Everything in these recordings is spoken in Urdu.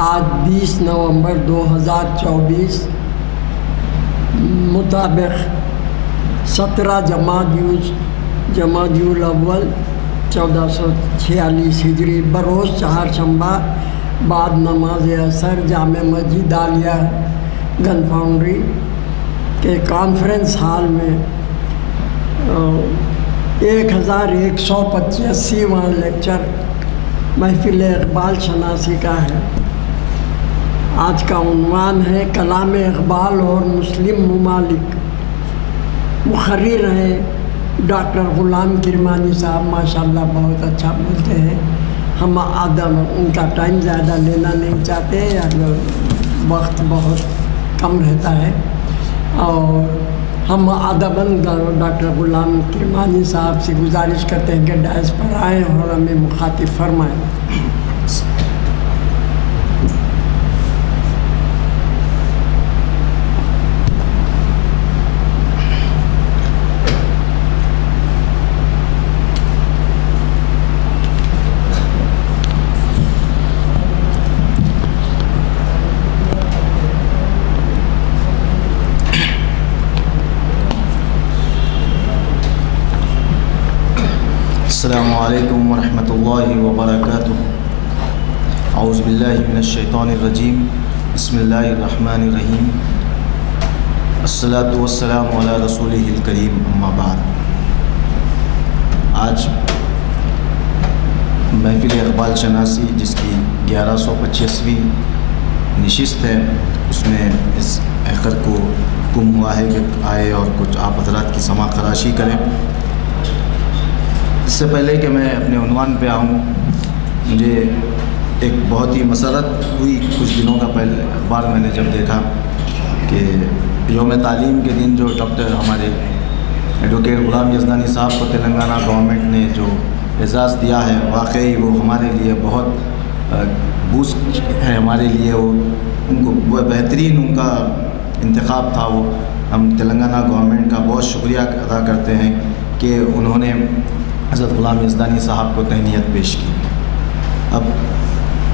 آج 20 نومبر 2024 مطابق 17 جمادی الاول 1446 ہجری بروز چہارشنبہ بعد نماز عصر جامع مسجد عالیہ گن فاؤنڈری کے کانفرنس ہال میں 1185واں لیکچر محفل اقبال شناسی کا ہے۔ آج کا عنوان ہے کلام اقبال اور مسلم ممالک۔ مقرر ہیں ڈاکٹر غلام کرمانی صاحب، ماشاءاللہ بہت اچھا بولتے ہیں۔ ہم ان کا ٹائم زیادہ لینا نہیں چاہتے، وقت بہت کم رہتا ہے، اور ہم ادباً ڈاکٹر غلام کرمانی صاحب سے گزارش کرتے ہیں کہ ڈائس پر آئیں اور ہمیں مخاطب فرمائیں۔ السلام علیکم ورحمۃ اللہ وبرکاتہ۔ اعوذ باللہ من الشیطان الرجیم، بسم اللہ الرحمن الرحیم، الصلاۃ والسلام علی رسولہ الکریم، اما بعد۔ آج محفل اقبال شناسی جس کی 1125ویں نشست ہے، اس میں اس اخر کو حکم ہوا ہے کہ آئے اور کچھ آپ حضرات کی سماع خراشی کریں۔ اس سے پہلے کہ میں اپنے عنوان پہ آؤں، مجھے ایک بہت ہی مسرت ہوئی کچھ دنوں کا پہلے اخبار میں نے جب دیکھا کہ یوم تعلیم کے دن جو ڈاکٹر ہمارے ایڈوکیٹ غلام یزدانی صاحب کو تلنگانہ گورنمنٹ نے جو اعزاز دیا ہے، واقعی وہ ہمارے لیے بہت بوسٹ ہے، ہمارے لیے وہ بہترین ان کا انتخاب تھا۔ وہ ہم تلنگانہ گورنمنٹ کا بہت شکریہ ادا کرتے ہیں کہ انہوں نے حضرت غلام یزدانی صاحب کو تہنیت پیش کی۔ اب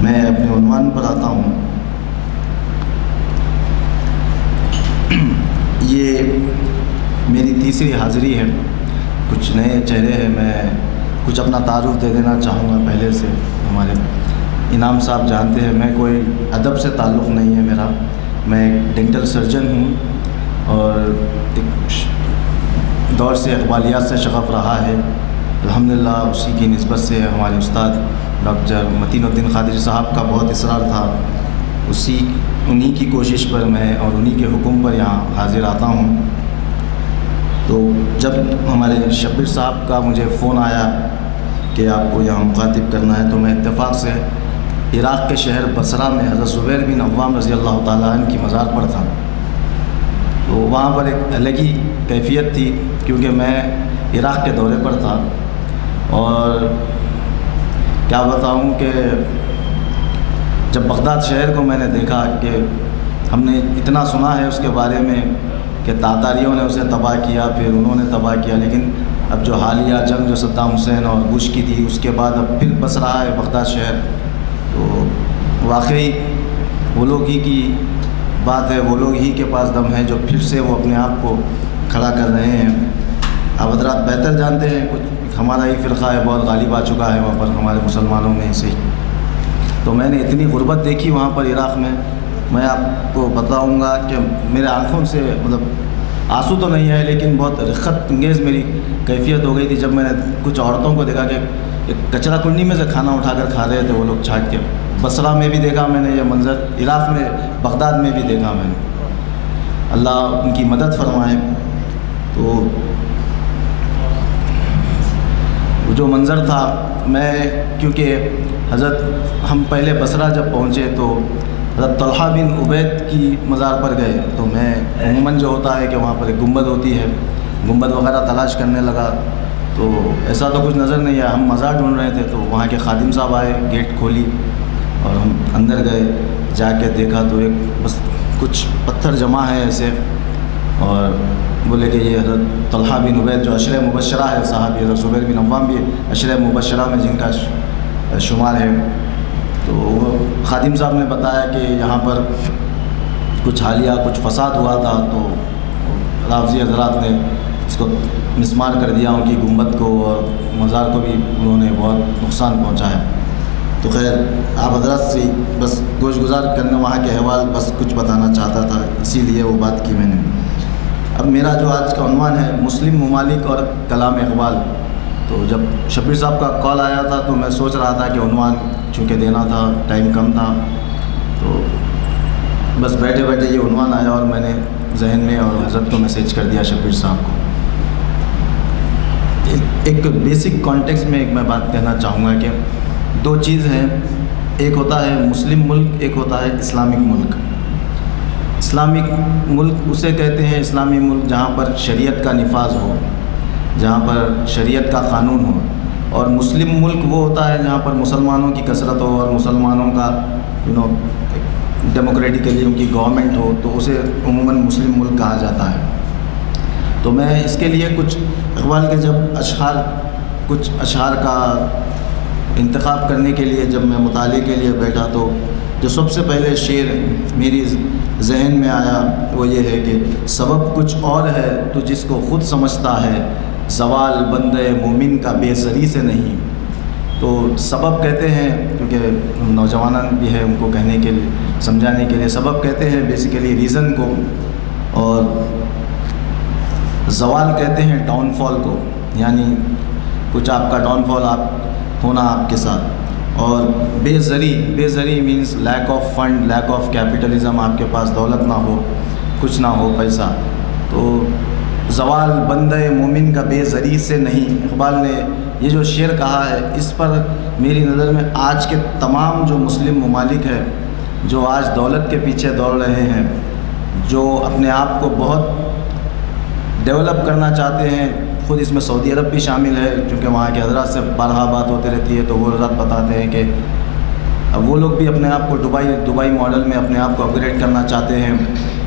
میں اپنے عنوان پر آتا ہوں۔ یہ میری تیسری حاضری ہے، کچھ نئے چہرے ہیں، میں کچھ اپنا تعارف دے دینا چاہوں گا پہلے سے۔ ہمارے انعام صاحب جانتے ہیں میں کوئی ادب سے تعلق نہیں ہے میرا، میں ایک ڈینٹل سرجن ہوں اور ایک دور سے اقبالیات سے شغف رہا ہے الحمدللہ۔ اسی کی نسبت سے ہمارے استاد ڈاکٹر متین الدین قادری صاحب کا بہت اصرار تھا، انہی کی کوشش پر میں اور انہی کے حکم پر یہاں حاضر آتا ہوں۔ تو جب ہمارے شبیر صاحب کا مجھے فون آیا کہ آپ کو یہاں مخاطب کرنا ہے، تو میں اتفاق سے عراق کے شہر بصرہ میں حضرت زبیر بن عوام رضی اللہ تعالیٰ عنہ کی مزار پر تھا۔ تو وہاں پر ایک الگ ہی کیفیت تھی، کیونکہ میں عراق کے دورے پر تھا اور کیا بتاؤں کہ جب بغداد شہر کو میں نے دیکھا کہ ہم نے اتنا سنا ہے اس کے بارے میں کہ تاتاریوں نے اسے تباہ کیا، پھر انہوں نے تباہ کیا، لیکن اب جو حالیہ جنگ جو صدام حسین اور بش کی تھی اس کے بعد اب پھر بس رہا ہے بغداد شہر، تو واقعی وہ لوگ ہی کی بات ہے، وہ لوگ ہی کے پاس دم ہے جو پھر سے وہ اپنے آپ کو کھڑا کر رہے ہیں۔ آپ حضرات بہتر جانتے ہیں، کچھ ہمارا ہی فرقہ ہے بہت غالب آ چکا ہے وہاں پر ہمارے مسلمانوں میں سے، تو میں نے اتنی غربت دیکھی وہاں پر عراق میں آپ کو بتاؤں گا کہ میرے آنکھوں سے مطلب آنسو تو نہیں آئے، لیکن بہت رخت انگیز میری کیفیت ہو گئی تھی جب میں نے کچھ عورتوں کو دیکھا کہ ایک کچرا کنڈی میں سے کھانا اٹھا کر کھا رہے تھے وہ لوگ چھانٹ کے۔ بصرہ میں بھی دیکھا میں نے یہ منظر، عراق میں بغداد میں بھی دیکھا میں نے، اللہ ان کی مدد فرمائے۔ تو جو منظر تھا، میں کیونکہ حضرت ہم پہلے بصرہ جب پہنچے تو حضرت طلحہ بن عبید کی مزار پر گئے، تو میں عموماً جو ہوتا ہے کہ وہاں پر ایک گنبد ہوتی ہے، گنبد وغیرہ تلاش کرنے لگا، تو ایسا تو کچھ نظر نہیں آیا، ہم مزار ڈھونڈ رہے تھے، تو وہاں کے خادم صاحب آئے، گیٹ کھولی اور ہم اندر گئے، جا کے دیکھا تو ایک بس کچھ پتھر جمع ہے ایسے، اور بولے کہ یہ حضرت طلحہ بن عبید جو عشرہ مبشرہ ہے صحابی، حضرت زبیر بن عوام بھی عشرہ مبشرہ میں جن کا شمار ہے، تو وہ خادم صاحب نے بتایا کہ یہاں پر کچھ حالیہ کچھ فساد ہوا تھا، تو رافضی حضرات نے اس کو مسمار کر دیا، ان کی گنبد کو اور مزار کو بھی انہوں نے بہت نقصان پہنچا ہے۔ تو خیر آپ حضرات سے بس گوش گزار کرنے وہاں کے احوال بس کچھ بتانا چاہتا تھا، اسی لیے وہ بات کی میں نے۔ اب میرا جو آج کا عنوان ہے مسلم ممالک اور کلام اقبال، تو جب شبیر صاحب کا کال آیا تھا تو میں سوچ رہا تھا کہ عنوان چونکہ دینا تھا، ٹائم کم تھا، تو بس بیٹھے بیٹھے یہ عنوان آیا اور میں نے ذہن میں اور حضرت کو میسیج کر دیا شبیر صاحب کو۔ ایک بیسک کانٹیکسٹ میں ایک میں بات کہنا چاہوں گا کہ دو چیز ہیں، ایک ہوتا ہے مسلم ملک، ایک ہوتا ہے اسلامک ملک۔ اسلامک ملک اسے کہتے ہیں، اسلامی ملک جہاں پر شریعت کا نفاذ ہو، جہاں پر شریعت کا قانون ہو، اور مسلم ملک وہ ہوتا ہے جہاں پر مسلمانوں کی کثرت ہو اور مسلمانوں کا ڈیموکریٹکلی ان کی گورنمنٹ ہو، تو اسے عموماً مسلم ملک کہا جاتا ہے۔ تو میں اس کے لیے کچھ اقبال کے جب کچھ اشعار کا انتخاب کرنے کے لیے جب میں مطالعے کے لیے بیٹھا، تو جو سب سے پہلے شعر میری ذہن میں آیا وہ یہ ہے کہ سبب کچھ اور ہے تو جس کو خود سمجھتا ہے، زوال بندے مومن کا بے زری سے نہیں۔ تو سبب کہتے ہیں، کیونکہ نوجوانان بھی ہے ان کو کہنے کے لیے سمجھانے کے لیے، سبب کہتے ہیں بیسیکلی ریزن کو، اور زوال کہتے ہیں ڈاؤن فال کو، یعنی کچھ آپ کا ڈاؤن فال ہونا آپ کے ساتھ، اور بے زری means lack of fund, lack of capitalism, آپ کے پاس دولت نہ ہو، کچھ نہ ہو پیسہ۔ تو زوال بندے مومن کا بے زری سے نہیں، اقبال نے یہ جو شعر کہا ہے، اس پر میری نظر میں آج کے تمام جو مسلم ممالک ہیں جو آج دولت کے پیچھے دوڑ رہے ہیں، جو اپنے آپ کو بہت ڈیولپ کرنا چاہتے ہیں، خود اس میں سعودی عرب بھی شامل ہے، کیونکہ وہاں کے حضرات سے بارہا بات ہوتی رہتی ہے، تو وہ حضرات بتاتے ہیں کہ اب وہ لوگ بھی اپنے آپ کو دبئی ماڈل میں اپنے آپ کو اپ گریڈ کرنا چاہتے ہیں،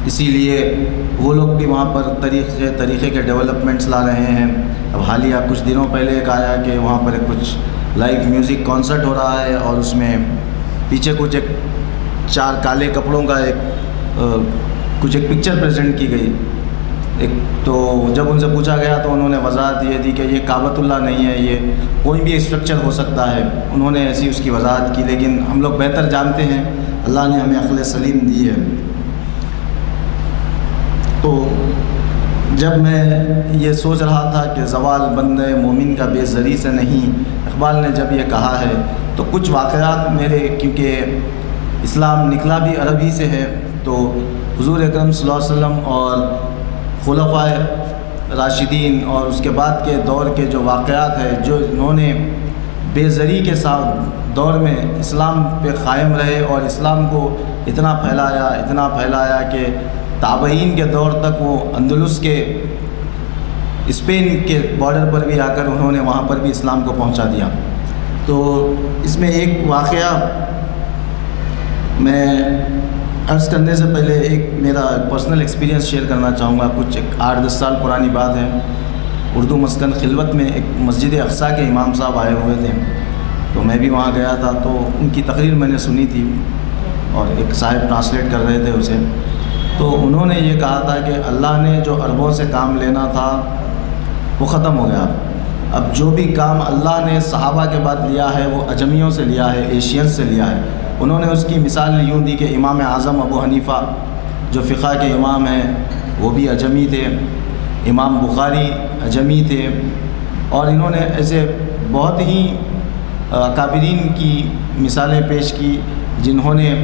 اسی لیے وہ لوگ بھی وہاں پر طریقے کے ڈیولپمنٹس لا رہے ہیں۔ اب حالیہ کچھ دنوں پہلے ایک آیا کہ وہاں پر کچھ لائیو میوزک کانسرٹ ہو رہا ہے، اور اس میں پیچھے کچھ ایک 4 کالے کپڑوں کا ایک پکچر پریزنٹ کی گئی۔ تو جب ان سے پوچھا گیا تو انہوں نے وضاحت یہ دی کہ یہ کعبۃ اللہ نہیں ہے، یہ کوئی بھی اسٹرکچر ہو سکتا ہے، انہوں نے ایسی اس کی وضاحت کی، لیکن ہم لوگ بہتر جانتے ہیں، اللہ نے ہمیں عقل سلیم دی ہے۔ تو جب میں یہ سوچ رہا تھا کہ زوال بندے مومن کا بے زری سے نہیں، اقبال نے جب یہ کہا ہے تو کچھ واقعات میرے، کیونکہ اسلام نکلا بھی عربی سے ہے، تو حضور اکرم صلی اللہ علیہ وسلم اور خلفائے راشدین اور اس کے بعد کے دور کے جو واقعات ہیں، جو انہوں نے بے زری کے ساتھ دور میں اسلام پہ قائم رہے اور اسلام کو اتنا پھیلایا کہ تابعین کے دور تک وہ اندلس کے اسپین کے بارڈر پر بھی آ کر انہوں نے وہاں پر بھی اسلام کو پہنچا دیا۔ تو اس میں ایک واقعہ میں عرض کرنے سے پہلے ایک میرا پرسنل ایکسپیرینس شیئر کرنا چاہوں گا. کچھ 8-10 سال پرانی بات ہے. اردو مسکن خلوت میں ایک مسجد اقصیٰ کے امام صاحب آئے ہوئے تھے, تو میں بھی وہاں گیا تھا. تو ان کی تقریر میں نے سنی تھی اور ایک صاحب ٹرانسلیٹ کر رہے تھے اسے. تو انہوں نے یہ کہا تھا کہ اللہ نے جو عربوں سے کام لینا تھا وہ ختم ہو گیا. اب جو بھی کام اللہ نے صحابہ کے بعد لیا ہے وہ اجمیوں سے لیا ہے, ایشینز سے لیا ہے. انہوں نے اس کی مثال یوں دی کہ امام اعظم ابو حنیفہ جو فقہ کے امام ہیں وہ بھی اجمی تھے, امام بخاری اجمی تھے, اور انہوں نے ایسے بہت ہی اکابرین کی مثالیں پیش کی جنہوں نے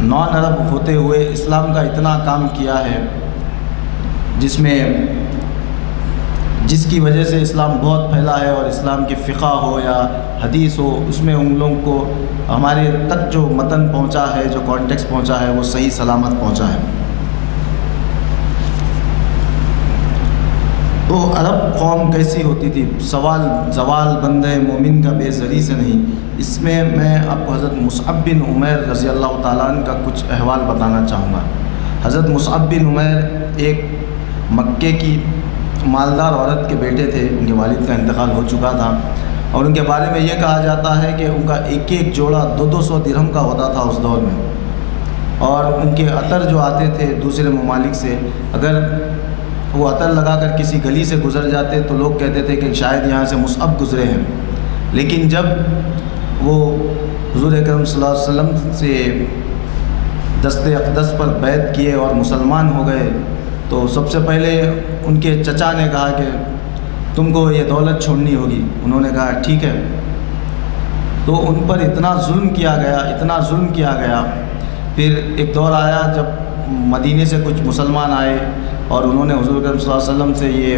نان عرب ہوتے ہوئے اسلام کا اتنا کام کیا ہے جس کی وجہ سے اسلام بہت پھیلا ہے, اور اسلام کی فقہ ہو یا حدیث ہو اس میں ان لوگوں کو ہمارے تک جو متن پہنچا ہے, جو کانٹیکسٹ پہنچا ہے وہ صحیح سلامت پہنچا ہے. تو عرب قوم کیسی ہوتی تھی؟ زوال بندہ مومن کا بے زری سے نہیں. اس میں میں آپ کو حضرت مصعب بن عمیر رضی اللہ تعالیٰ عنہ کا کچھ احوال بتانا چاہوں گا. حضرت مصعب بن عمیر ایک مکے کی مالدار عورت کے بیٹے تھے. ان کے والد کا انتقال ہو چکا تھا, اور ان کے بارے میں یہ کہا جاتا ہے کہ ان کا ایک جوڑا 200 درہم کا ہوتا تھا اس دور میں. اور ان کے عطر جو آتے تھے دوسرے ممالک سے, اگر وہ عطر لگا کر کسی گلی سے گزر جاتے تو لوگ کہتے تھے کہ شاید یہاں سے مصعب گزرے ہیں. لیکن جب وہ حضور اکرم صلی اللہ علیہ وسلم سے دست اقدس پر بیعت کیے اور مسلمان ہو گئے تو سب سے پہلے ان کے چچا نے کہا کہ تم کو یہ دولت چھوڑنی ہوگی. انہوں نے کہا ٹھیک ہے. تو ان پر اتنا ظلم کیا گیا. پھر ایک دور آیا جب مدینے سے کچھ مسلمان آئے اور انہوں نے حضور اکرم صلی اللہ علیہ وسلم سے یہ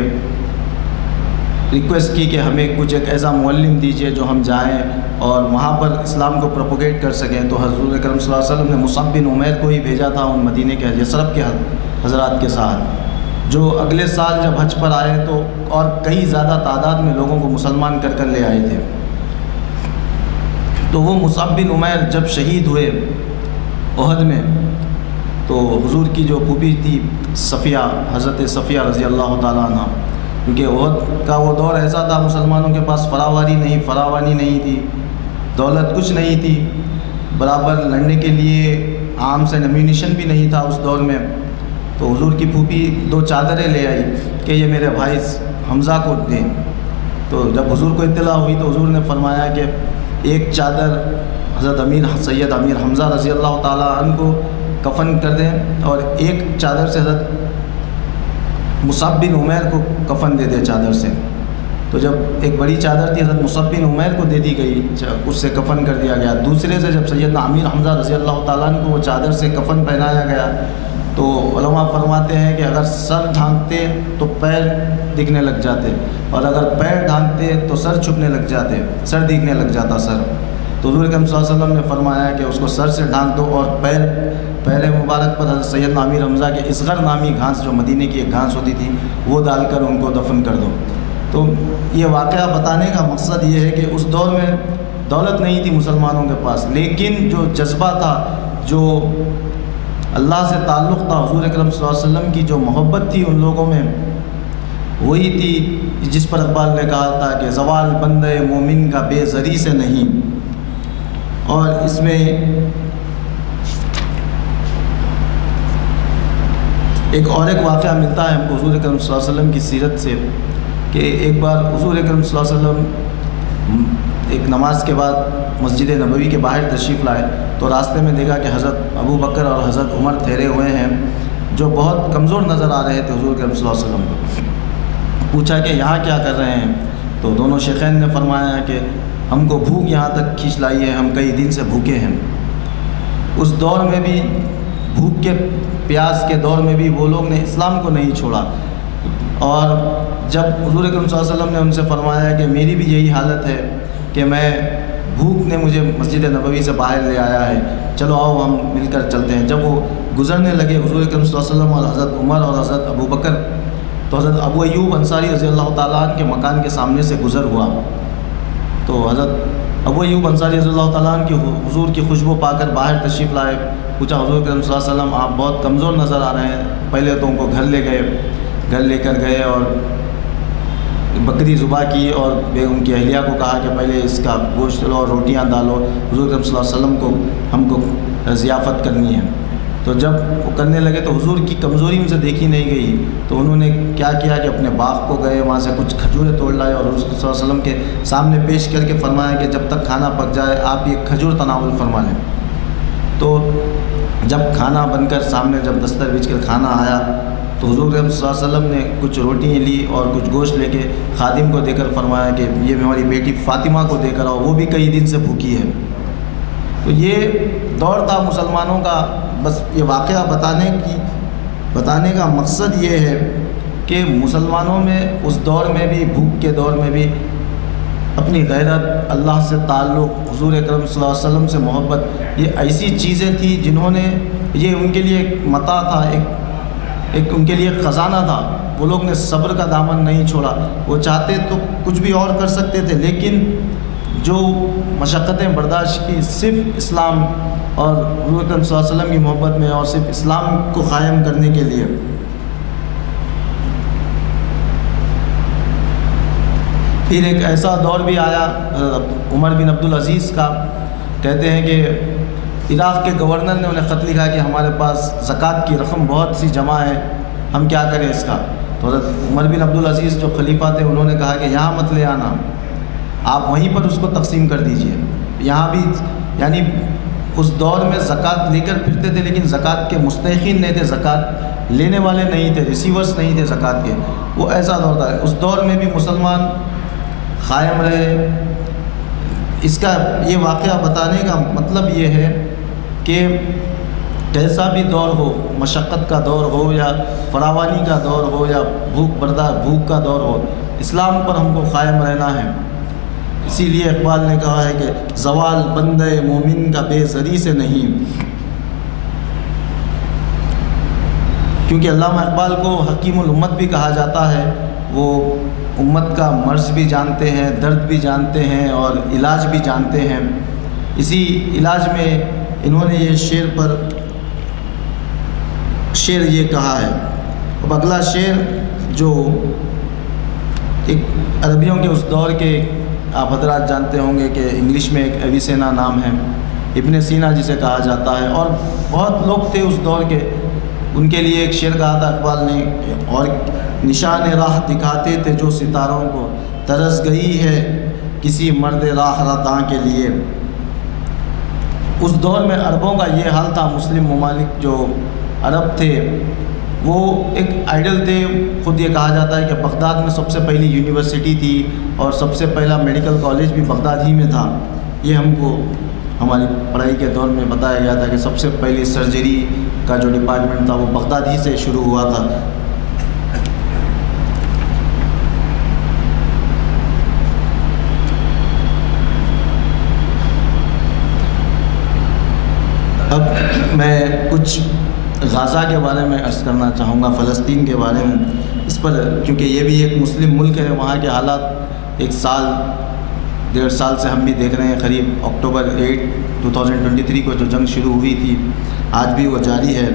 ریکویسٹ کی کہ ہمیں کچھ ایک ایسا معلم دیجیے جو ہم جائیں اور وہاں پر اسلام کو پروپوگیٹ کر سکیں. تو حضور اکرم صلی اللہ علیہ وسلم نے مصعب بن عمیر کو ہی بھیجا تھا ان مدینے کے یثرب کے حضرات کے ساتھ, جو اگلے سال جب حج پر آئے تو اور کئی زیادہ تعداد میں لوگوں کو مسلمان کر لے آئے تھے. تو وہ مصعب بن عمیر جب شہید ہوئے احد میں, تو حضور کی جو پھوپھی تھی صفیہ, حضرت صفیہ رضی اللہ تعالیٰ عنہ, کیونکہ احد کا وہ دور ایسا تھا مسلمانوں کے پاس فراوانی نہیں تھی, دولت کچھ نہیں تھی, برابر لڑنے کے لیے عام سے ایمونیشن بھی نہیں تھا اس دور میں. تو حضور کی پھوپھی 2 چادریں لے آئی کہ یہ میرے بھائی حمزہ کو دیں. تو جب حضور کو اطلاع ہوئی تو حضور نے فرمایا کہ ایک چادر حضرت سید امیر حمزہ رضی اللہ تعالیٰ عنہ کو کفن کر دیں, اور ایک چادر سے حضرت مصعب بن عمیر کو کفن دے دے چادر سے. تو جب ایک بڑی چادر تھی حضرت مصعب بن عمیر کو دے دی گئی, اس سے کفن کر دیا گیا. دوسرے سے جب سیدنا امیر حمزہ رضی اللہ تعالیٰ عنہ کو وہ چادر سے کفن پہنایا گیا تو علماء فرماتے ہیں کہ اگر سر ڈھانکتے تو پیر دکھنے لگ جاتے, اور اگر پیر ڈھانکتے تو سر چھپنے لگ جاتے, سر دکھنے لگ جاتا سر. تو حضور اکرم صلی اللہ علیہ وسلم نے فرمایا کہ اس کو سر سے ڈھانک دو اور پیر مبارک پر حضرت سیدنا امیر حمزہ کے اصغر نامی گھاس, جو مدینے کی ایک گھاس ہوتی تھی, وہ ڈال کر ان کو دفن کر دو. تو یہ واقعہ بتانے کا مقصد یہ ہے کہ اس دور میں دولت نہیں تھی مسلمانوں کے پاس, لیکن جو جذبہ تھا, جو اللہ سے تعلق تھا, حضور اکرم صلی اللہ علیہ وسلم کی جو محبت تھی ان لوگوں میں, وہی تھی جس پر اقبال نے کہا تھا کہ زوال بندہ مومن کا بے زری سے نہیں. اور اس میں ایک واقعہ ملتا ہے ہم کو حضور اکرم صلی اللہ علیہ وسلم کی سیرت سے, کہ ایک بار حضور اکرم صلی اللہ علیہ وسلم ایک نماز کے بعد مسجد نبوی کے باہر تشریف لائے تو راستے میں دیکھا کہ حضرت ابو بکر اور حضرت عمر ٹھہرے ہوئے ہیں جو بہت کمزور نظر آ رہے تھے حضور اکرم صلی اللہ علیہ وسلم کو. پوچھا کہ یہاں کیا کر رہے ہیں؟ تو دونوں شیخین نے فرمایا کہ ہم کو بھوک یہاں تک کھینچ لائی ہے, ہم کئی دن سے بھوکے ہیں. اس دور میں بھی, بھوک کے پیاس کے دور میں بھی وہ لوگ نے اسلام کو نہیں چھوڑا. اور جب حضور اکرم صلی اللہ علیہ وسلم نے ان سے فرمایا کہ میری بھی یہی حالت ہے کہ میں بھوک نے مجھے مسجد نبوی سے باہر لے آیا ہے, چلو آؤ ہم مل کر چلتے ہیں. جب وہ گزرنے لگے حضور اکرم صلی اللہ علیہ وسلم اور حضرت عمر اور حضرت ابو بکر, تو حضرت ابو ایوب انصاری رضی اللہ تعالیٰ عنہ کے مکان کے سامنے سے گزر ہوا. تو حضرت ابو ایوب انصاری رضی اللہ تعالیٰ عنہ کی حضور کی خوشبو پا کر باہر تشریف لائے. پوچھا حضور کریم صلی اللہ علیہ وسلم آپ بہت کمزور نظر آ رہے ہیں. پہلے تو ان کو گھر لے کر گئے اور بکری ذبح کی اور ان کی اہلیہ کو کہا کہ پہلے اس کا گوشت لو اور روٹیاں ڈالو, حضور کریم صلی اللہ علیہ وسلم کو ہم کو ضیافت کرنی ہے. تو جب وہ کرنے لگے تو حضور کی کمزوری ان سے دیکھی نہیں گئی, تو انہوں نے کیا کیا کہ اپنے باغ کو گئے, وہاں سے کچھ کھجوریں توڑ لائے اور حضور صلی اللہ علیہ وسلم کے سامنے پیش کر کے فرمایا کہ جب تک کھانا پک جائے آپ یہ کھجور تناول فرما لیں. تو جب کھانا بن کر سامنے جب دستر بچھ کر کھانا آیا تو حضور صلی اللہ علیہ وسلم نے کچھ روٹیاں لی اور کچھ گوشت لے کے خادم کو دے کر فرمایا کہ یہ ہماری بیٹی فاطمہ کو دے کر آؤ, وہ بھی کئی دن سے بھوکی ہے. تو یہ دور تھا مسلمانوں کا. بس یہ واقعہ بتانے کا مقصد یہ ہے کہ مسلمانوں میں اس دور میں بھی, بھوک کے دور میں بھی اپنی غیرت, اللہ سے تعلق, حضور اکرم صلی اللہ علیہ وسلم سے محبت, یہ ایسی چیزیں تھیں جنہوں نے, یہ ان کے لیے ایک متاع تھا, ایک ان کے لیے خزانہ تھا. وہ لوگ نے صبر کا دامن نہیں چھوڑا. وہ چاہتے تو کچھ بھی اور کر سکتے تھے, لیکن جو مشقتیں برداشت کی صرف اسلام اور حضور اکرم صلی اللہ علیہ وسلم کی محبت میں اور صرف اسلام کو قائم کرنے کے لیے. پھر ایک ایسا دور بھی آیا عمر بن عبدالعزیز کا. کہتے ہیں کہ عراق کے گورنر نے انہیں خط لکھا کہ ہمارے پاس زکوٰۃ کی رقم بہت سی جمع ہے, ہم کیا کریں اس کا. تو حضرت عمر بن عبدالعزیز جو خلیفہ تھے انہوں نے کہا کہ یہاں مت لے آنا, آپ وہیں پر اس کو تقسیم کر دیجئے. یہاں بھی یعنی اس دور میں زکوٰۃ لے کر پھرتے تھے, لیکن زکوٰۃ کے مستحقین نہیں تھے, زکوٰۃ لینے والے نہیں تھے, ریسیورس نہیں تھے زکوٰۃ کے. وہ ایسا دور تھا. اس دور میں بھی مسلمان قائم رہے. اس کا یہ واقعہ بتانے کا مطلب یہ ہے کہ کیسا بھی دور ہو, مشقت کا دور ہو یا فراوانی کا دور ہو یا بھوک کا دور ہو, اسلام پر ہم کو قائم رہنا ہے. اسی لیے اقبال نے کہا ہے کہ زوال بندے مومن کا بے زری سے نہیں. کیونکہ علامہ اقبال کو حکیم الامت بھی کہا جاتا ہے. وہ امت کا مرض بھی جانتے ہیں, درد بھی جانتے ہیں اور علاج بھی جانتے ہیں. اسی علاج میں انہوں نے یہ شعر یہ کہا ہے. اب اگلا شعر جو ایک عربیوں کے اس دور کے, آپ حضرات جانتے ہوں گے کہ انگلش میں ایک ایویسینا نام ہے, ابن سینا جسے کہا جاتا ہے, اور بہت لوگ تھے اس دور کے. ان کے لیے ایک شعر کہا تھا اقبال نے, اور نشان راہ دکھاتے تھے جو ستاروں کو, ترس گئی ہے کسی مرد راہ رہداں کے لیے. اس دور میں عربوں کا یہ حال تھا. مسلم ممالک جو عرب تھے وہ ایک آئیڈل تھے. خود یہ کہا جاتا ہے کہ بغداد میں سب سے پہلی یونیورسٹی تھی اور سب سے پہلا میڈیکل کالج بھی بغداد ہی میں تھا. یہ ہم کو ہماری پڑھائی کے دور میں بتایا گیا تھا کہ سب سے پہلی سرجری کا جو ڈپارٹمنٹ تھا وہ بغداد ہی سے شروع ہوا تھا. اب میں کچھ غزہ کے بارے میں عرض کرنا چاہوں گا, فلسطین کے بارے میں. اس پر کیونکہ یہ بھی ایک مسلم ملک ہے, وہاں کے حالات ایک سال 1.5 سال سے ہم بھی دیکھ رہے ہیں. قریب اکتوبر 8, 2023 کو جو جنگ شروع ہوئی تھی آج بھی وہ جاری ہے.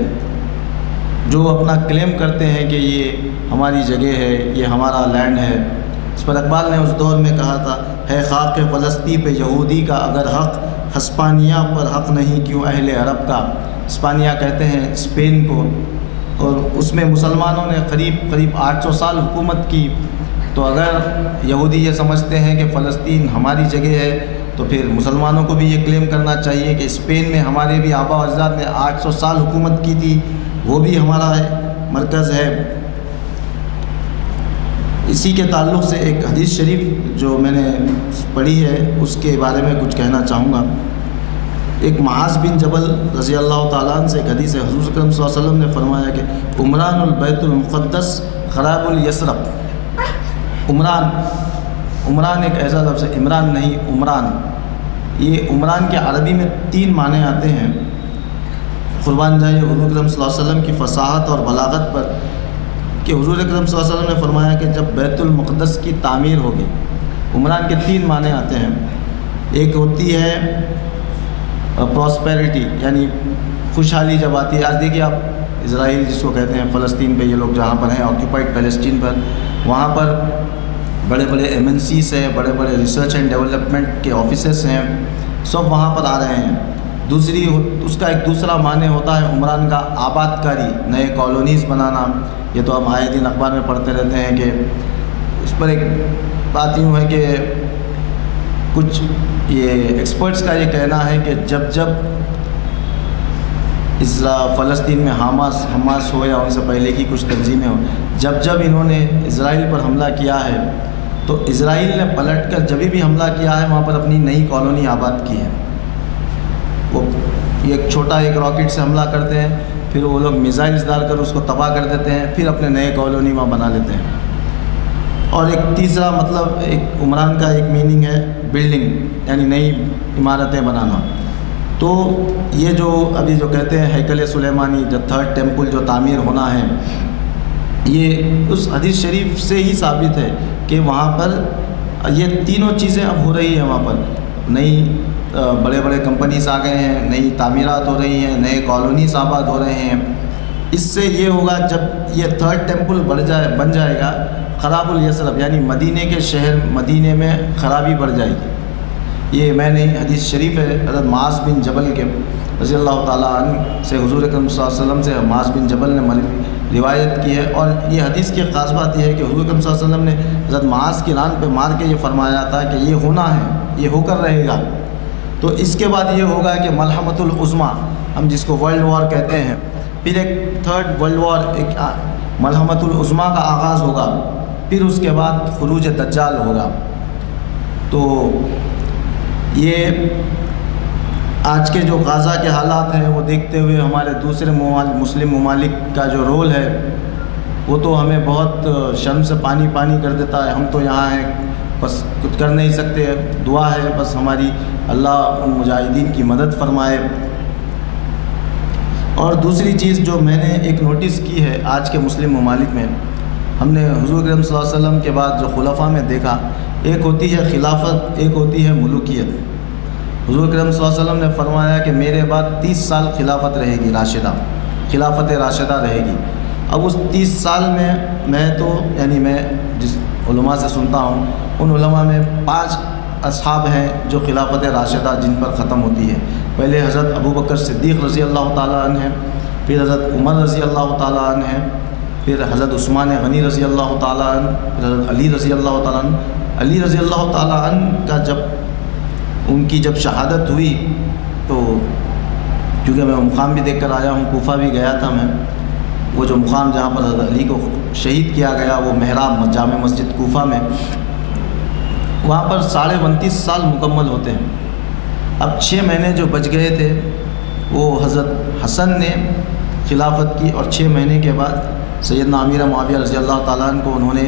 جو اپنا کلیم کرتے ہیں کہ یہ ہماری جگہ ہے, یہ ہمارا لینڈ ہے, اس پر اقبال نے اس دور میں کہا تھا, ہے خاک فلسطین پہ یہودی کا اگر حق, ہسپانیہ پر حق نہیں کیوں اہل عرب کا. اسپانیہ کہتے ہیں اسپین کو, اور اس میں مسلمانوں نے قریب 800 سال حکومت کی. تو اگر یہودی یہ سمجھتے ہیں کہ فلسطین ہماری جگہ ہے تو پھر مسلمانوں کو بھی یہ کلیم کرنا چاہیے کہ اسپین میں ہمارے بھی آبا و اجداد نے 800 سال حکومت کی تھی, وہ بھی ہمارا مرکز ہے. اسی کے تعلق سے ایک حدیث شریف جو میں نے پڑھی ہے اس کے بارے میں کچھ کہنا چاہوں گا. ایک معاذ بن جبل رضی اللہ تعالیٰ عنہ سے ایک حدیث ہے. حضور اکرم صلی اللہ علیہ وسلم نے فرمایا کہ عمران البیت المقدس خراب الیثرب. عمران ایک ایسا لفظ ہے, عمران نہیں عمران. یہ عمران کے عربی میں 3 معنی آتے ہیں. قربان جائے حضور اکرم صلی اللہ علیہ وسلم کی فصاحت اور بلاغت پر کہ حضور اکرم صلی اللہ علیہ وسلم نے فرمایا کہ جب بیت المقدس کی تعمیر ہوگی, عمران کے 3 معنی آتے ہیں. ایک ہوتی ہے پراسپیرٹی، یعنی خوشحالی جب آتی ہے. آج دیکھیے آپ اسرائیل جس کو کہتے ہیں، فلسطین پہ یہ لوگ جہاں پر ہیں، آکوپائڈ پیلسٹین پر، وہاں پر بڑے بڑے MNCs ہیں، بڑے بڑے ریسرچ اینڈ ڈیولپمنٹ کے آفیسز ہیں، سب وہاں پر آ رہے ہیں. دوسری اس کا ایک دوسرا معنی ہوتا ہے عمران کا آباد کاری، نئے کالونیز بنانا. یہ تو ہم آئے دن اخبار میں پڑھتے رہتے ہیں کہ اس پر ایک بات یوں ہے کہ کچھ یہ ایکسپرٹس کا یہ کہنا ہے کہ جب فلسطین میں حماس ہو یا ان سے پہلے کی کچھ تنظیمیں ہوں، جب انہوں نے اسرائیل پر حملہ کیا ہے تو اسرائیل نے پلٹ کر جب بھی حملہ کیا ہے وہاں پر اپنی نئی کالونی آباد کی ہے. وہ ایک چھوٹا ایک راکٹ سے حملہ کرتے ہیں، پھر وہ لوگ میزائلز ڈال کر اس کو تباہ کر دیتے ہیں، پھر اپنے نئے کالونی وہاں بنا لیتے ہیں. اور ایک تیسرا مطلب ایک عمران کا ایک میننگ ہے بلڈنگ، یعنی نئی عمارتیں بنانا. تو یہ جو ابھی جو کہتے ہیں ہیکل سلیمانی، جو 3rd ٹیمپل جو تعمیر ہونا ہے، یہ اس حدیث شریف سے ہی ثابت ہے کہ وہاں پر یہ تینوں چیزیں اب ہو رہی ہیں. وہاں پر نئی بڑے بڑے کمپنیز آ گئے ہیں، نئی تعمیرات ہو رہی ہیں، نئے کالونیز آباد ہو رہے ہیں. اس سے یہ ہوگا جب یہ 3rd ٹیمپل بن جائے گا، خراب الیثرب یعنی مدینے کے شہر مدینے میں خرابی بڑھ جائے گی. یہ میں نے حدیث شریف ہے حضرت معاذ بن جبل کے رضی اللہ تعالیٰ عنہ سے، حضور اکرم صلی اللہ علیہ وسلم سے معاذ بن جبل نے روایت کی ہے. اور یہ حدیث کی خاص بات یہ ہے کہ حضور اکرم صلی اللہ علیہ وسلم نے حضرت معاذ کی ران پہ مار کے یہ فرمایا تھا کہ یہ ہونا ہے، یہ ہو کر رہے گا. تو اس کے بعد یہ ہوگا کہ ملحمۃ العظمیٰ، ہم جس کو ورلڈ وار کہتے ہیں، پھر ایک 3rd ورلڈ وار، ایک ملحمۃ العظمیٰ کا آغاز ہوگا. پھر اس کے بعد خروج دجال ہوگا. تو یہ آج کے جو غزہ کے حالات ہیں وہ دیکھتے ہوئے ہمارے دوسرے مسلم ممالک کا جو رول ہے وہ تو ہمیں بہت شرم سے پانی کر دیتا ہے. ہم تو یہاں ہیں، بس کچھ کر نہیں سکتے. دعا ہے بس ہماری اللہ ان مجاہدین کی مدد فرمائے. اور دوسری چیز جو میں نے ایک نوٹس کی ہے آج کے مسلم ممالک میں، ہم نے حضور اکرم صلی اللہ علیہ وسلم کے بعد جو خلفاء میں دیکھا، ایک ہوتی ہے خلافت، ایک ہوتی ہے ملوکیت. حضور اکرم صلی اللہ علیہ وسلم نے فرمایا کہ میرے بعد 30 سال خلافت رہے گی راشدہ، خلافت راشدہ رہے گی. اب اس 30 سال میں تو یعنی میں جس علماء سے سنتا ہوں ان علماء میں 5 اصحاب ہیں جو خلافت راشدہ جن پر ختم ہوتی ہے. پہلے حضرت ابوبکر صدیق رضی اللہ تعالیٰ عنہ ہیں، پھر حضرت عمر رضی اللہ تعالیٰ عنہ ہیں، پھر حضرت عثمان غنی رضی اللہ تعالیٰ عنہ، پھر حضرت علی رضی اللہ تعالیٰ عنہ. علی رضی اللہ تعالیٰ عنہ کا ان کی جب شہادت ہوئی تو کیونکہ میں وہ مقام بھی دیکھ کر آیا ہوں، کوفہ بھی گیا تھا میں، وہ جو مقام جہاں پر حضرت علی کو شہید کیا گیا وہ محراب جامع مسجد کوفہ میں، وہاں پر 29.5 سال مکمل ہوتے ہیں. اب 6 مہینے جو بچ گئے تھے وہ حضرت حسن نے خلافت کی، اور 6 مہینے کے بعد سیدنا امیر معاویہ رضی اللہ تعالیٰ عنہ کو انہوں نے،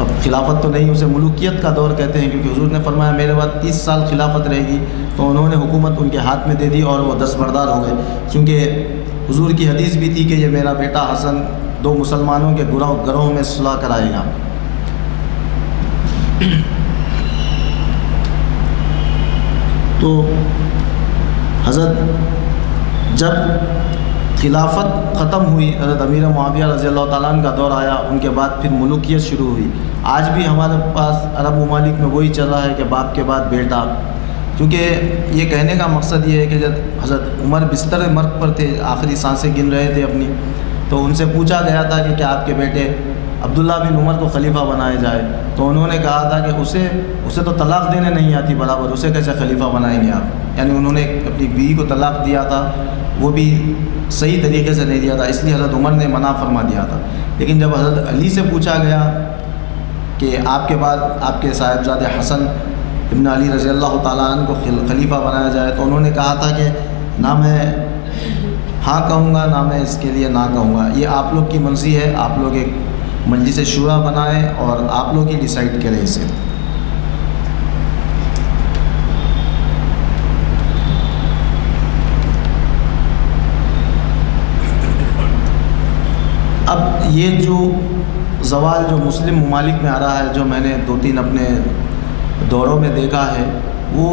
اب خلافت تو نہیں، اسے ملوکیت کا دور کہتے ہیں کیونکہ حضور نے فرمایا میرے بعد 30 سال خلافت رہے گی، تو انہوں نے حکومت ان کے ہاتھ میں دے دی اور وہ دستبردار ہو گئے. کیونکہ حضور کی حدیث بھی تھی کہ یہ میرا بیٹا حسن 2 مسلمانوں کے گروہ میں صلح کرائے گا. تو حضرت جب خلافت ختم ہوئی، حضرت امیر معاویہ رضی اللہ تعالیٰ عنہ کا دور آیا، ان کے بعد پھر ملوکیت شروع ہوئی. آج بھی ہمارے پاس عرب ممالک میں وہی چل رہا ہے کہ باپ کے بعد بیٹا. کیونکہ یہ کہنے کا مقصد یہ ہے کہ جب حضرت عمر بستر مرگ پر تھے، آخری سانسیں گن رہے تھے اپنی، تو ان سے پوچھا گیا تھا کہ کیا آپ کے بیٹے عبداللہ بن عمر کو خلیفہ بنایا جائے، تو انہوں نے کہا تھا کہ اسے تو طلاق دینے نہیں آتی برابر، اسے کیسے خلیفہ بنائیں گے آپ. یعنی انہوں نے اپنی بیوی کو طلاق دیا تھا، وہ بھی صحیح طریقے سے نہیں دیا تھا، اس لیے حضرت عمر نے منع فرما دیا تھا. لیکن جب حضرت علی سے پوچھا گیا کہ آپ کے بعد آپ کے صاحبزادے حسن ابن علی رضی اللہ تعالیٰ عنہ کو خلیفہ بنایا جائے، تو انہوں نے کہا تھا کہ نہ میں ہاں کہوں گا نہ میں اس کے لیے نہ کہوں گا، یہ آپ لوگ کی مرضی ہے، آپ لوگ ایک مجلس شورا بنائیں اور آپ لوگ ہی ڈیسائیڈ کریں اسے. اب یہ جو زوال جو مسلم ممالک میں آ رہا ہے، جو میں نے 2-3 اپنے دوروں میں دیکھا ہے، وہ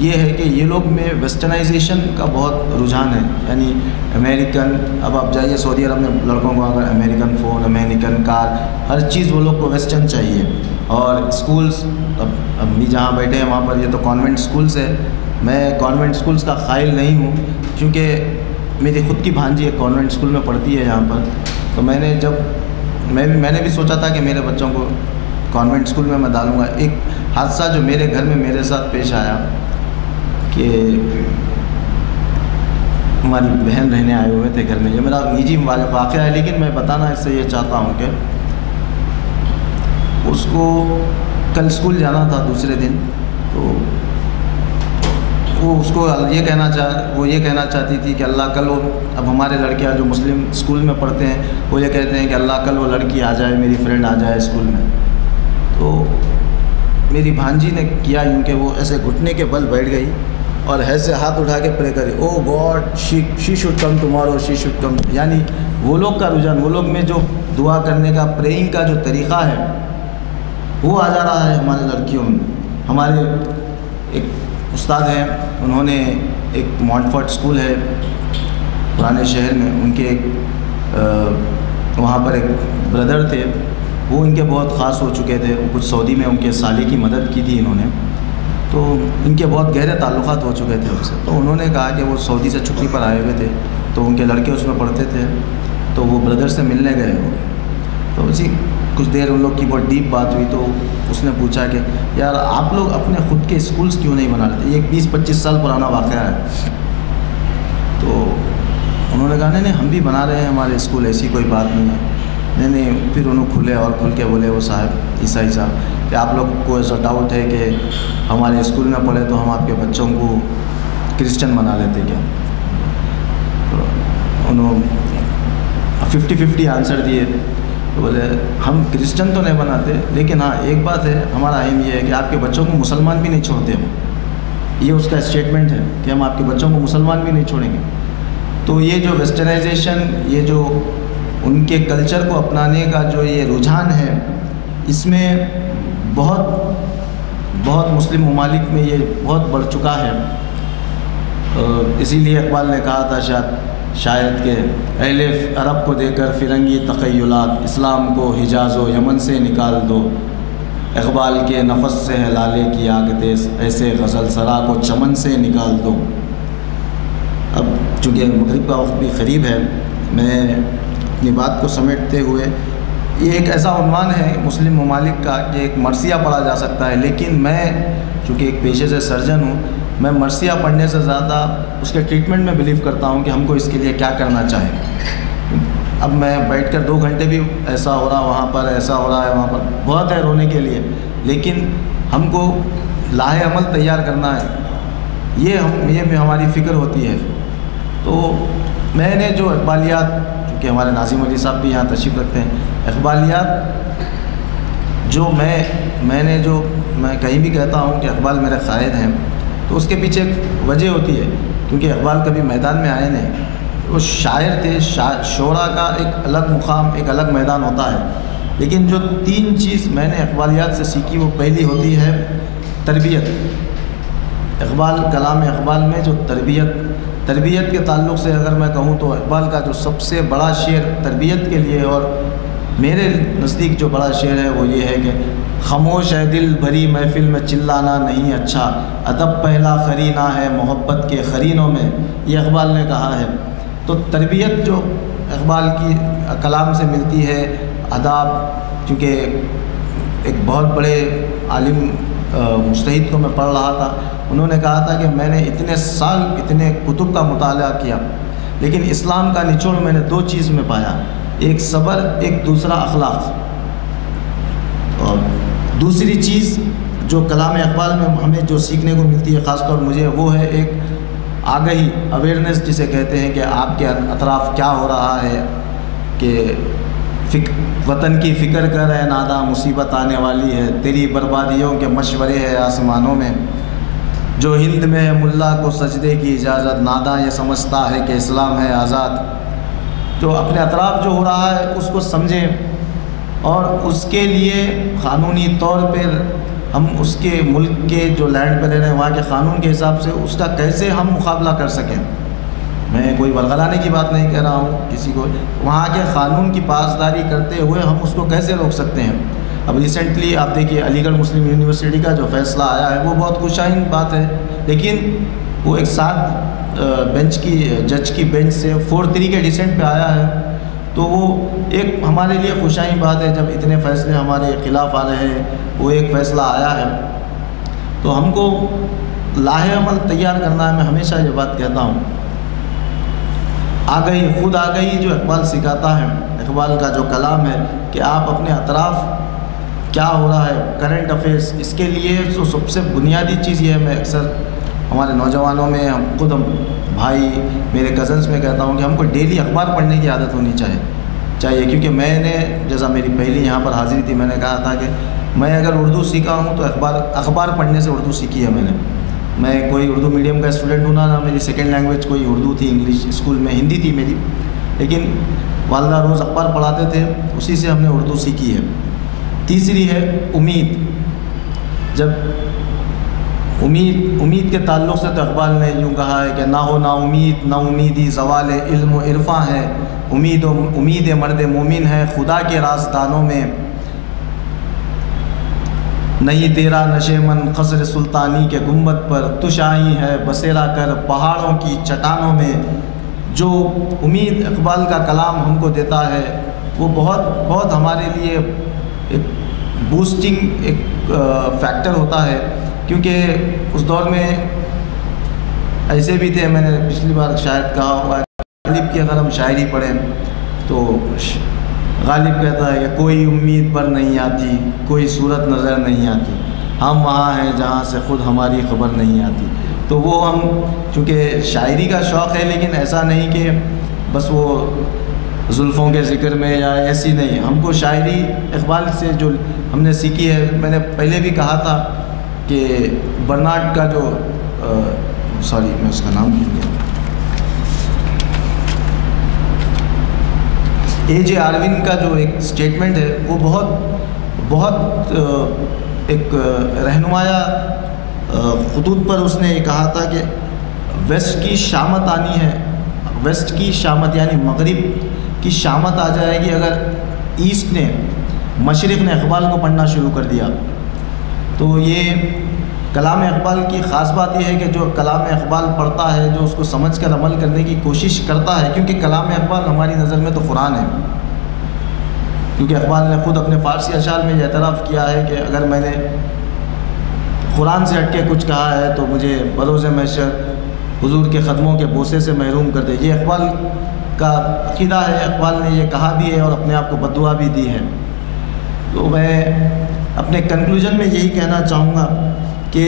یہ ہے کہ یہ لوگ میں ویسٹرنائزیشن کا بہت رجحان ہے. یعنی امریکن، اب آپ جائیے سعودی عرب میں لڑکوں کو اگر امریکن فون، امریکن کار، ہر چیز وہ لوگ کو ویسٹرن چاہیے. اور اسکولس، اب بھی جہاں بیٹھے ہیں وہاں پر یہ تو کانوینٹ اسکولس ہے. میں کانوینٹ اسکولس کا قائل نہیں ہوں، کیونکہ میری خود کی بھانجی ایک کانوینٹ اسکول میں پڑھتی ہے یہاں پر. تو میں نے بھی سوچا تھا کہ میرے بچوں کو کانوینٹ اسکول میں ڈالوں گا. ایک حادثہ جو میرے گھر میں میرے ساتھ پیش آیا کہ ہماری بہن رہنے آئے ہوئے تھے گھر میں. یہ میرا نجی واقعہ ہے، لیکن میں بتانا اس سے یہ چاہتا ہوں کہ اس کو کل اسکول جانا تھا دوسرے دن. تو وہ اس کو یہ کہنا چاہتی تھی کہ اللہ کل وہ، اب ہمارے لڑکیاں جو مسلم اسکول میں پڑھتے ہیں وہ یہ کہتے ہیں کہ اللہ کل وہ لڑکی آ جائے، میری فرینڈ آ جائے اسکول میں. تو میری بھانجی نے کیا یوں کہ وہ ایسے گھٹنے کے بل بیٹھ گئی اور ایسے ہاتھ اٹھا کے پرے کری، oh God she should come tomorrow, she should come. یعنی وہ لوگ کا رجحان، وہ لوگ میں جو دعا کرنے کا، پریئنگ کا جو طریقہ ہے وہ آ جا رہا ہے ہمارے لڑکیوں میں. ہمارے ایک استاد ہیں، انہوں نے ایک مونٹفورٹ اسکول ہے پرانے شہر میں، ان کے وہاں پر ایک بردر تھے، وہ ان کے بہت خاص ہو چکے تھے. کچھ سعودی میں ان کے سالے کی مدد کی تھی انہوں نے، تو ان کے بہت گہرے تعلقات ہو چکے تھے ان سے. تو انہوں نے کہا کہ وہ سعودی سے چھٹی پر آئے ہوئے تھے، تو ان کے لڑکے اس میں پڑھتے تھے. تو وہ بردر سے ملنے گئے ہو، تو اسی کچھ دیر ان لوگ کی بہت ڈیپ بات ہوئی. تو اس نے پوچھا کہ یار آپ لوگ اپنے خود کے اسکولس کیوں نہیں بنا لیتے؟ یہ 20-25 سال پرانا واقعہ ہے. تو انہوں نے کہا نہیں ہم بھی بنا رہے ہیں ہمارے اسکول، ایسی کوئی بات نہیں ہے. نہیں پھر انہوں کھلے اور کھل کے بولے وہ صاحب عیسائی صاحب کہ آپ لوگ کو ایسا ڈاؤٹ ہے کہ ہمارے اسکول میں پڑھے تو ہم آپ کے بچوں کو کرسچن بنا لیتے کیا؟ تو انہوں 50-50 آنسر دیے. تو بولے ہم کرسچن تو نہیں بناتے، لیکن ہاں ایک بات ہے، ہمارا ایم یہ ہے کہ آپ کے بچوں کو مسلمان بھی نہیں چھوڑتے ہم. یہ اس کا اسٹیٹمنٹ ہے کہ ہم آپ کے بچوں کو مسلمان بھی نہیں چھوڑیں گے. تو یہ جو ویسٹرنائزیشن، یہ جو ان کے کلچر کو اپنانے کا جو یہ رجحان ہے، اس میں بہت مسلم ممالک میں یہ بہت بڑھ چکا ہے. اسی لیے اقبال نے کہا تھا شاید کہ اہل عرب کو دے کر فرنگی تخیلات، اسلام کو حجاز و یمن سے نکال دو. اقبال کے نفس سے ہے لالے کی آگ تیز، ایسے غزل سرا کو چمن سے نکال دو. اب چونکہ مغرب کا وقت بھی قریب ہے، میں اپنی بات کو سمیٹتے ہوئے، یہ ایک ایسا عنوان ہے مسلم ممالک کا کہ ایک مرثیہ پڑھا جا سکتا ہے، لیکن میں چونکہ ایک پیشے سے سرجن ہوں، میں مرثیہ پڑھنے سے زیادہ اس کے ٹریٹمنٹ میں بلیو کرتا ہوں کہ ہم کو اس کے لیے کیا کرنا چاہیے. اب میں بیٹھ کر 2 گھنٹے بھی ایسا ہو رہا وہاں پر، ایسا ہو رہا ہے وہاں پر، بہت ہے رونے کے لیے، لیکن ہم کو لاہ عمل تیار کرنا ہے. یہ ہماری فکر ہوتی ہے. تو میں نے جو اقبالیات، چونکہ ہمارے ناظم علی صاحب بھی یہاں تشریف رکھتے ہیں، اقبالیات جو میں کہیں بھی کہتا ہوں کہ اقبال میرے قائد ہیں، تو اس کے پیچھے ایک وجہ ہوتی ہے، کیونکہ اقبال کبھی میدان میں آئے نہیں. وہ شاعر تھے، شعراء کا ایک الگ مقام، ایک الگ میدان ہوتا ہے. لیکن جو 3 چیز میں نے اقبالیات سے سیکھی، وہ پہلی ہوتی ہے تربیت. اقبال، کلام اقبال میں جو تربیت کے تعلق سے اگر میں کہوں تو اقبال کا جو سب سے بڑا شعر تربیت کے لیے، اور میرے نزدیک جو بڑا شعر ہے وہ یہ ہے کہ خاموش ہے دل بھری محفل میں چلانا نہیں اچھا، ادب پہلا قرینہ ہے محبت کے قرینوں میں. یہ اقبال نے کہا ہے. تو تربیت جو اقبال کی کلام سے ملتی ہے، آداب، چونکہ ایک بہت بڑے عالم مجتہد کو میں پڑھ رہا تھا، انہوں نے کہا تھا کہ میں نے اتنے سال اتنے کتب کا مطالعہ کیا، لیکن اسلام کا نچوڑ میں نے 2 چیز میں پایا، ایک صبر، ایک دوسرا اخلاق. اور دوسری چیز جو کلام اقبال میں ہمیں جو سیکھنے کو ملتی ہے خاص طور مجھے، وہ ہے ایک آگہی، اویئرنیس جسے کہتے ہیں، کہ آپ کے اطراف کیا ہو رہا ہے، کہ وطن کی فکر کر اے ناداں مصیبت آنے والی ہے، تیری بربادیوں کے مشورے ہے آسمانوں میں. جو ہند میں ہے ملا کو سجدے کی اجازت، ناداں یہ سمجھتا ہے کہ اسلام ہے آزاد. جو اپنے اطراف جو ہو رہا ہے اس کو سمجھیں اور اس کے لیے قانونی طور پر ہم اس کے ملک کے جو لینڈ پہ رہ رہے ہیں وہاں کے قانون کے حساب سے اس کا کیسے ہم مقابلہ کر سکیں. میں کوئی ورغلانے کی بات نہیں کہہ رہا ہوں کسی کو, وہاں کے قانون کی پاسداری کرتے ہوئے ہم اس کو کیسے روک سکتے ہیں. اب ریسنٹلی آپ دیکھیے علی گڑھ مسلم یونیورسٹی کا جو فیصلہ آیا ہے وہ بہت خوشائن بات ہے, لیکن وہ ایک 7 جج کی بینچ سے 4-3 کے ڈسینٹ پہ آیا ہے, تو وہ ایک ہمارے لیے خوشائن بات ہے. جب اتنے فیصلے ہمارے خلاف آ رہے ہیں, وہ ایک فیصلہ آیا ہے, تو ہم کو لاہ عمل تیار کرنا ہے. میں ہمیشہ یہ بات کہتا ہوں, خود آگہی جو اقبال سکھاتا ہے, اقبال کا جو کلام ہے کہ آپ اپنے اطراف کیا ہو رہا ہے, کرنٹ افیئرس, اس کے لیے تو سب سے بنیادی چیز یہ ہے. میں اکثر ہمارے نوجوانوں میں ہم بھائی میرے کزنس میں کہتا ہوں کہ ہم کو ڈیلی اخبار پڑھنے کی عادت ہونی چاہیے, کیونکہ میں نے جیسا میری پہلی یہاں پر حاضری تھی, میں نے کہا تھا کہ میں اگر اردو سیکھا ہوں تو اخبار پڑھنے سے اردو سیکھی ہے میں کوئی اردو میڈیم کا اسٹوڈنٹ ہوں نہ میری سیکنڈ لینگویج کوئی اردو تھی, انگلش اسکول میں ہندی تھی میری, لیکن والدہ روز اخبار پڑھاتے تھے, اسی سے ہم نے اردو سیکھی ہے. تیسری ہے امید. جب امید کے تعلق سے تو اقبال نے یوں کہا ہے کہ نہ ہو نا امید نہ امیدی زوال علم و عرفاں ہے, امید مرد مومن ہے خدا کے راستانوں میں, نہیں تیرا نشے من قصر سلطانی کے گنبد پر, تش آئی ہے بسیرا کر پہاڑوں کی چٹانوں میں. جو امید اقبال کا کلام ہم کو دیتا ہے وہ بہت ہمارے لیے ایک بوسٹنگ ایک فیکٹر ہوتا ہے, کیونکہ اس دور میں ایسے بھی تھے, میں نے پچھلی بار شاید کہا ہوا غالب کی اگر ہم شاعری پڑھیں تو غالب کہتا ہے کہ کوئی امید پر نہیں آتی, کوئی صورت نظر نہیں آتی, ہم وہاں ہیں جہاں سے خود ہماری خبر نہیں آتی. تو وہ ہم چونکہ شاعری کا شوق ہے, لیکن ایسا نہیں کہ بس وہ زلفوں کے ذکر میں یا ایسی نہیں, ہم کو شاعری اقبال سے جو ہم نے سیکھی ہے. میں نے پہلے بھی کہا تھا کہ برنارڈ کا جو میں اس کا نام بھول گیا, A.J. آروین کا جو ایک اسٹیٹمنٹ ہے وہ بہت ایک رہنمایا خطوط پر اس نے یہ کہا تھا کہ ویسٹ کی شامت آنی ہے, ویسٹ کی شامت یعنی مغرب کی شامت آ جائے گی اگر ایسٹ نے مشرق نے اقبال کو پڑھنا شروع کر دیا. تو یہ کلام اقبال کی خاص بات یہ ہے کہ جو کلام اقبال پڑھتا ہے, جو اس کو سمجھ کر عمل کرنے کی کوشش کرتا ہے, کیونکہ کلام اقبال ہماری نظر میں تو قرآن ہے, کیونکہ اقبال نے خود اپنے فارسی اشعار میں یہ اعتراف کیا ہے کہ اگر میں نے قرآن سے ہٹ کے کچھ کہا ہے تو مجھے بروز محشر حضور کے قدموں کے بوسے سے محروم کر دے. یہ اقبال کا عقیدہ ہے, اقبال نے یہ کہا بھی ہے اور اپنے آپ کو بددعا بھی دی ہے. تو میں اپنے کنکلوژن میں یہی کہنا چاہوں گا کہ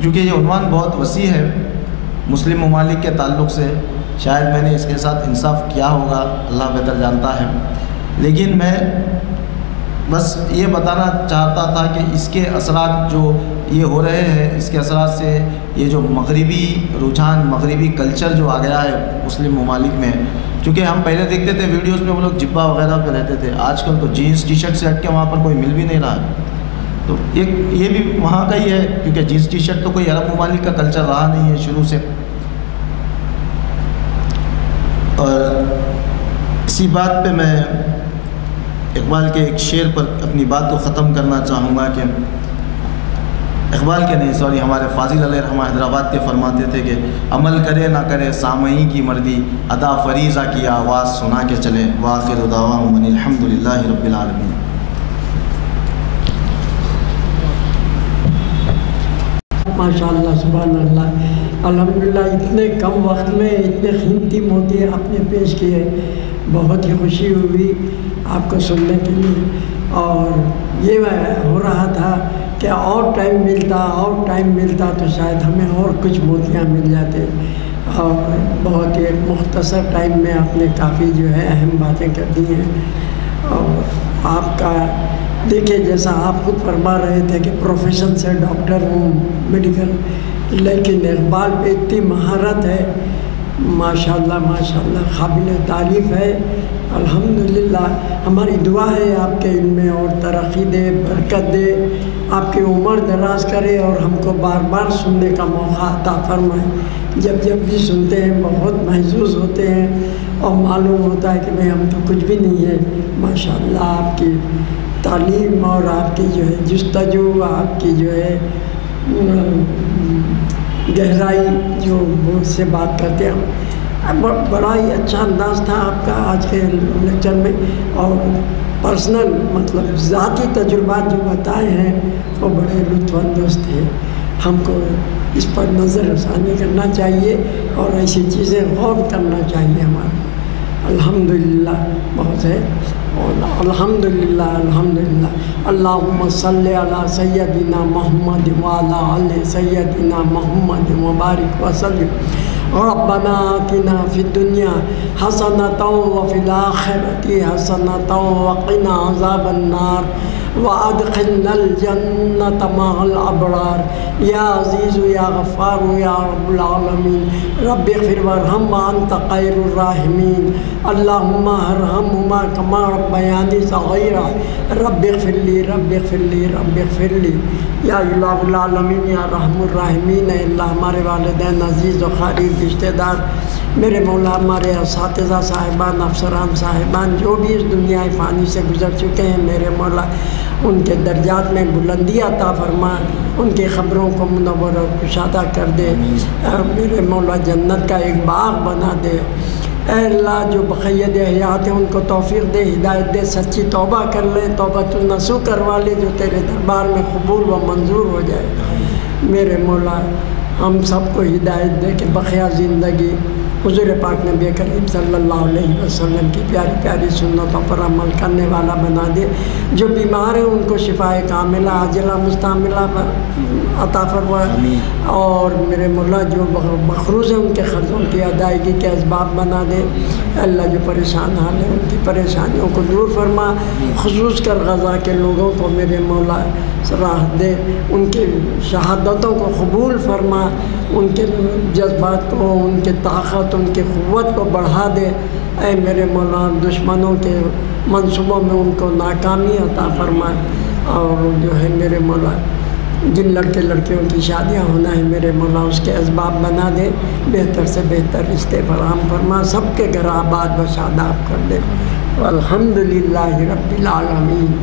کیونکہ یہ عنوان بہت وسیع ہے مسلم ممالک کے تعلق سے, شاید میں نے اس کے ساتھ انصاف کیا ہوگا, اللہ بہتر جانتا ہے, لیکن میں بس یہ بتانا چاہتا تھا کہ اس کے اثرات جو یہ ہو رہے ہیں, اس کے اثرات سے یہ جو مغربی رجحان, مغربی کلچر جو آ گیا ہے مسلم ممالک میں, چونکہ ہم پہلے دیکھتے تھے ویڈیوز میں وہ لوگ جبہ وغیرہ پہ رہتے تھے, آج کل تو جینس ٹی شرٹ سے ہٹ کے وہاں پر کوئی مل بھی نہیں رہا ہے. تو یہ بھی وہاں کا ہی ہے, کیونکہ جینس ٹی شرٹ تو کوئی عرب ممالک کا کلچر رہا نہیں ہے شروع سے. اور اسی بات پہ میں اقبال کے ایک شعر پر اپنی بات کو ختم کرنا چاہوں گا کہ اقبال کے نہیں ہمارے فاضل علیہ رحمہ حیدرآباد کے فرماتے تھے کہ عمل کرے نہ کرے سامعین کی مرضی, ادا فریضہ کی آواز سنا کے چلے, وآخر دعواہم ان الحمدللہ رب العالمین. ماشاء اللہ سبحان اللہ, الحمدللہ اتنے کم وقت میں اتنے قیمتی موتی آپ نے پیش کیے, بہت ہی خوشی ہوئی آپ کو سننے کے لیے. اور یہ ہو رہا تھا کہ اور ٹائم ملتا تو شاید ہمیں اور کچھ موتیاں مل جاتے, اور بہت ہی مختصر ٹائم میں آپ نے کافی جو ہے اہم باتیں کر دی ہیں. اور آپ کا دیکھیں جیسا آپ خود فرما رہے تھے کہ پروفیشن سے ڈاکٹر ہوں میڈیکل, لیکن اقبال پہ اتنی مہارت ہے ماشاءاللہ قابل تعریف ہے. الحمدللہ ہماری دعا ہے آپ کے علم میں اور ترقی دے، برکت دے، آپ کی عمر دراز کرے اور ہم کو بار بار سننے کا موقع عطا فرمائے. جب بھی سنتے ہیں بہت محظوظ ہوتے ہیں اور معلوم ہوتا ہے کہ بھئی ہم تو کچھ بھی نہیں ہے. ماشاءاللہ آپ کی تعلیم اور آپ کی جو ہے جستجو، آپ کی جو ہے گہرائی جو مجھ سے بات کرتے ہیں، بڑا ہی اچھا انداز تھا آپ کا آج کے لیکچر میں، اور پرسنل مطلب ذاتی تجربات جو بتائے ہیں وہ بڑے لطف اندوز تھے. ہم کو اس پر نظر ثانی کرنا چاہیے اور ایسی چیزیں غور کرنا چاہیے ہمارے. الحمدللہ بہت ہے. اور الحمدللہ اللہم صلی علی سیدنا محمد وعلی آل سیدنا محمد مبارک وسلم. ربنا آتنا فی الدنیا حسنۃ وفی الآخرۃ حسنۃ وقنا عذاب النار وادخلنا الجنة مع الابرار. یا عزیز یا غفار یا رب العالمین رب اغفر وارحم وانت خیر الراحمین. اللہم ارحمہما کما ربیانی صغیرا. رب اغفر لی رب اغفر لی رب اغفر لی. یا الہ العالمین یا رحم الراحمین. اے اللہ ہمارے والدین عزیز و قریب رشتہ دار، میرے مولا ہمارے اساتذہ صاحبان، افسران صاحبان جو بھی اس دنیا فانی سے گزر چکے ہیں، میرے مولا ان کے درجات میں بلندی عطا فرما، ان کی خبروں کو منور اور کشادہ کر دے. میرے مولا جنت کا ایک باغ بنا دے. اے اللہ جو بقید حیات ہیں ان کو توفیق دے، ہدایت دے، سچی توبہ کر لے، توبۃ النصوح کروا لے جو تیرے دربار میں قبول و منظور ہو جائے. میرے مولا ہم سب کو ہدایت دے کہ بقیہ زندگی حضور پاک نبی کریم صلی اللہ علیہ وسلم کی پیاری پیاری سنتوں پر عمل کرنے والا بنا دے. جو بیمار ہیں ان کو شفائے کاملہ عاجلہ مستعملہ عطا فرمائے، اور میرے مولا جو مقروض ہیں ان کے قرضوں کی ادائیگی کے اسباب بنا دے. اللہ جو پریشان حال ہے ان کی پریشانیوں کو دور فرما، خصوص کر غزہ کے لوگوں کو میرے مولا راحت دے، ان کی شہادتوں کو قبول فرما، ان کے جذبات کو، ان کے طاقت، ان کی قوت کو بڑھا دے. اے میرے مولا دشمنوں کے منصوبوں میں ان کو ناکامی عطا فرمائے، اور جو ہے میرے مولا جن لڑکے لڑکیوں کی شادیاں ہونا ہے میرے مولا اس کے اسباب بنا دے، بہتر سے بہتر رشتے فراہم فرما، سب کے گھر آباد و شاداب کر دے. الحمدللہ رب العالمین.